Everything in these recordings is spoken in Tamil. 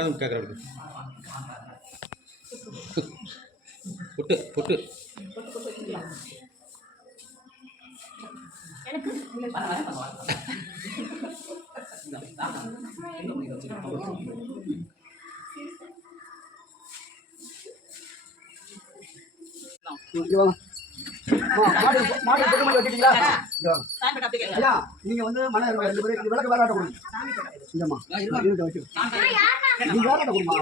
உட்காந்து கேட்குற புட்டு புட்டு நீங்க வந்து மன விளக்கு வேற கொடுங்க இல்லம்மா வச்சு நீங்க வேற கொடுமா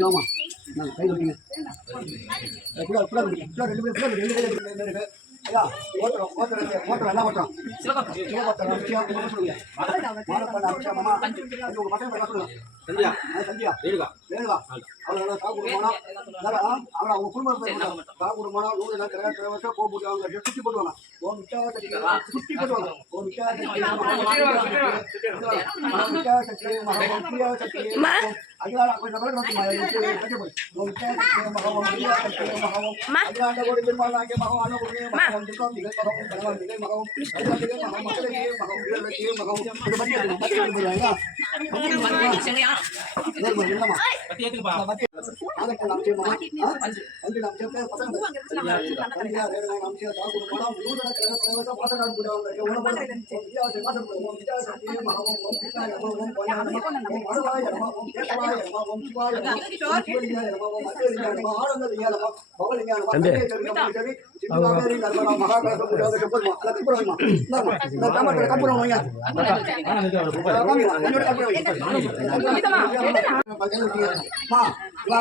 அவமா நான் கை கொடுங்க ஓட்டர் எல்லாம் ஓட்டுறோம் சந்தியா சந்தியா வேணுகா வேணுகா அவ்வளோ சாப்பிடுவோம் அவளை அவங்க குடும்பம் சாப்பிடுவோம் நூறு வருஷம் போட்டு அவங்க சுற்றி போட்டுவாங்க சுற்றி போட்டுவாங்க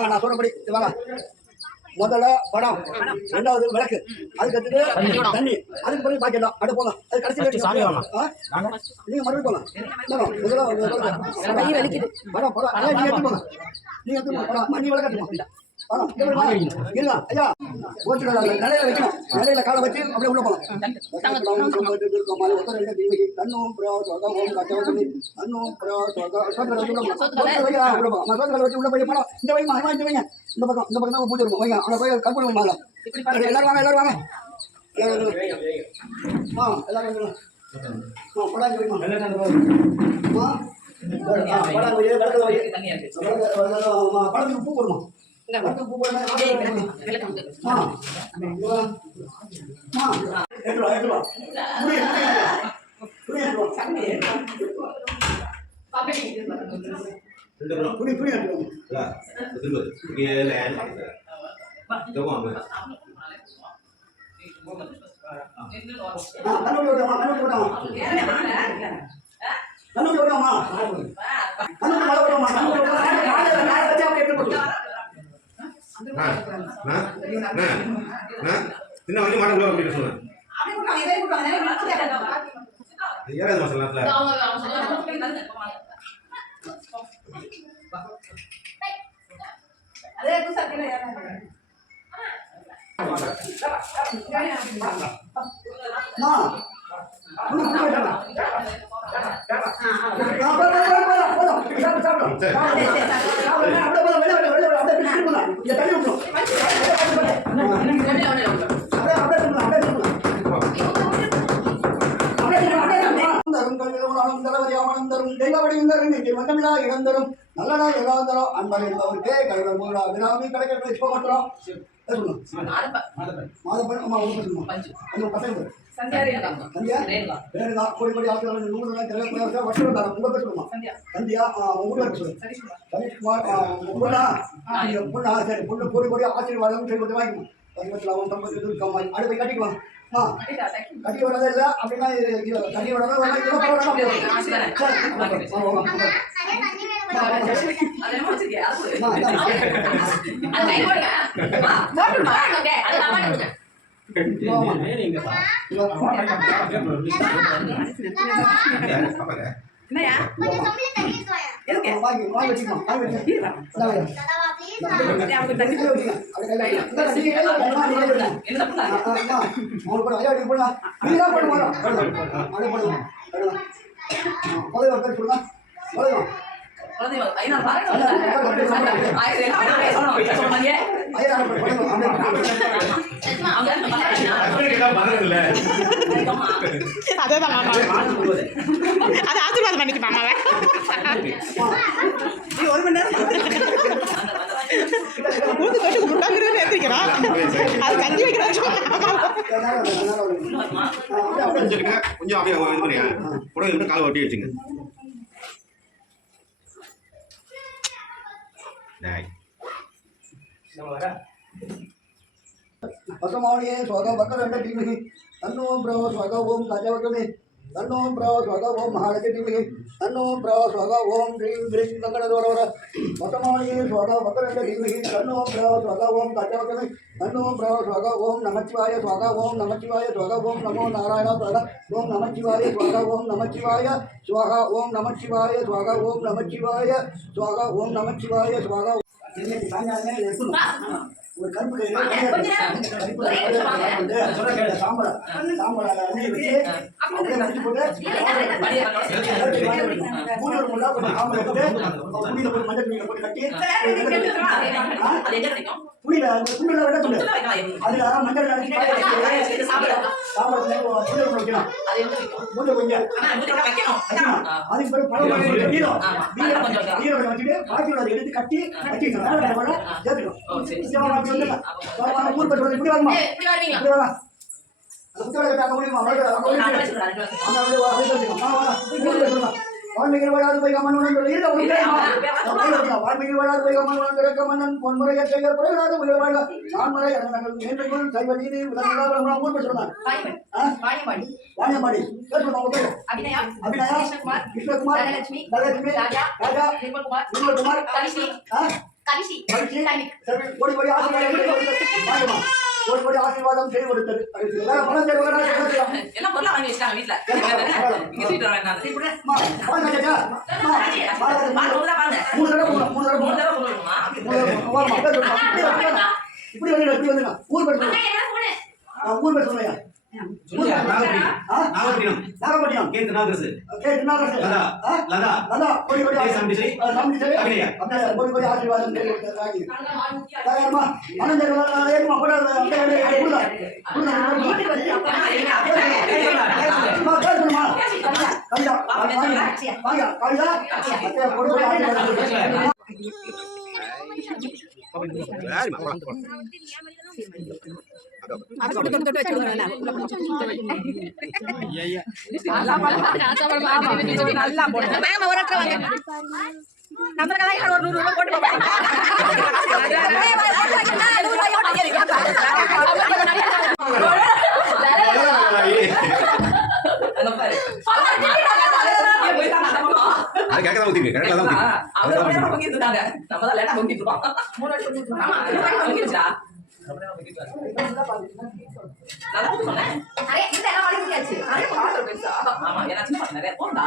நான் சொல்றபடி முதல்ல படம் ரெண்டாவது விளக்கு அதுக்கு தண்ணி அதுக்கு பிறகு பாக்கி எல்லாம் அடுத்து போகலாம் அது கடைசி நீங்க மறுபடியும் போகலாம் நீங்க நீங்க விளக்கட்டுமா நிலையில வைக்கணும் நிலையில காலை வச்சு அப்படியே உள்ள போகலாம் வச்சு உள்ள போய் போனோம் இந்த வைங்க இந்த வைங்க இந்த பக்கம் தான் பூஜை இருக்கும் வைங்க அவனை போய் கற்பனை வாங்க எல்லாரும் வாங்க எல்லாரும் வாங்க எல்லாரும் படத்துக்கு பூ போடுமா சின்ன வந்து மாட்ட அப்படின்னு சொல்லுவேன் ஏறாது மசாலா இழந்தரும் நல்ல இழந்தரும் அன்பர் என்பவருக்கே கடவுள் மூலா விராமி கிடைக்கிற இப்போ மாத்திரம் கோடி கோடி ஆட்கள் 100 வருஷம் உங்க பேசுமா சந்தியா உங்க சொல்லு சதீஷ்குமார் பொண்ணா சரி பொண்ணு கோடி கோடி ஆசீர்வாதம் செய்வது வாங்கிக்கணும் 18 அடுப்பை கட்டிக்குவாங்க கட்டி வரதே இல்லை அப்படின்னா கட்டி அதேதான் மாமா அது ஆசீர்வாதம் பண்ணிக்கு மாமாவை நீ 1 மணி நேரம் ஊது கட்டு முட்டாங்கிறது ஏற்றிக்கிறான் அது கஞ்சி வைக்கிறான் கொஞ்சம் அப்படியே இது பண்ணுங்க புடவை இருந்து காலை ஒட்டி வச்சுங்க பசமானியே ஸ்வக பக்கரண்ட டிமிகி தன்னோ பிரவ ஸ்வக ஓம் கஜவகமே தன்னோ பிரவ ஸ்வக ஓம் மகாலட்சுமி டிமிகி தன்னோ பிரவ ஸ்வக ஓம் க்ரீம் க்ரீம் கங்கடதோரவர பசமானியே ஸ்வக பக்கரண்ட டிமிகி தன்னோ பிரவ ஸ்வக ஓம் கஜவகமே தன்னோ பிரவ ஸ்வக ஓம் நமச்சிவாய ஸ்வக ஓம் நமச்சிவாய ஸ்வக ஓம் நமோ நாராயண ஸ்வக ஓம் நமச்சிவாய ஸ்வக ஓம் நமச்சிவாய ஸ்வக ஓம் நமச்சிவாய ஸ்வக ஓம் நமச்சிவாய ஸ்வக ஓம் நமச்சிவாய ஸ்வக ஒரு கருப்பு சாம்பலை வச்சு அப்படியே முடிச்சு போட்டு மூணு சாம்பலை போட்டு புளியில போட்டு மஞ்சள் மீனை போட்டு கட்டி புளியில புண்ணில விட சொல்லு அதுல மஞ்சள் அடிச்சு சாம்பலை புளியில வைக்கணும் மூணு கொஞ்சம் அதுக்கு பிறகு பழம் வச்சுட்டு பாக்கி அதை எடுத்து கட்டி வச்சுக்கணும் சேர்த்துக்கணும் ஊர் பெற்றது இப்படி வருமா இப்படி வரலாம் அந்த புத்தகத்தை அங்கே முடியுமா வால்மீகி வளாது போய் கமன் வால்மீகி வளாது போய் கமன் கமன்னன் பொன்முறைய செய்ய குறையாது உயர்வாழ நான்மறை அரணங்கள் மேன்மைக்குள் சைவ நீதி உலக ஊர் பெற்றுள்ளார் வாணியம்பாடி அபிநயா கிருஷ்ணகுமார் தனலட்சுமி ராஜா நிர்மல்குமார் கோடி கோடி ஆசீர்வாதம் செய்து கொடுத்தது எல்லாம் பொருளா வாங்கி வச்சிட்டாங்க வீட்டுல இங்க சீட்டு வேண்டாம் இப்படி வந்துங்க ஊர் பெற்று சொல்லையா நாகப்பட்டினம் கேத்து நாகரசு லதா கோடி கோடி அபிநயா கோடி கோடி ஆசீர்வாதம் நிறைய போண்டா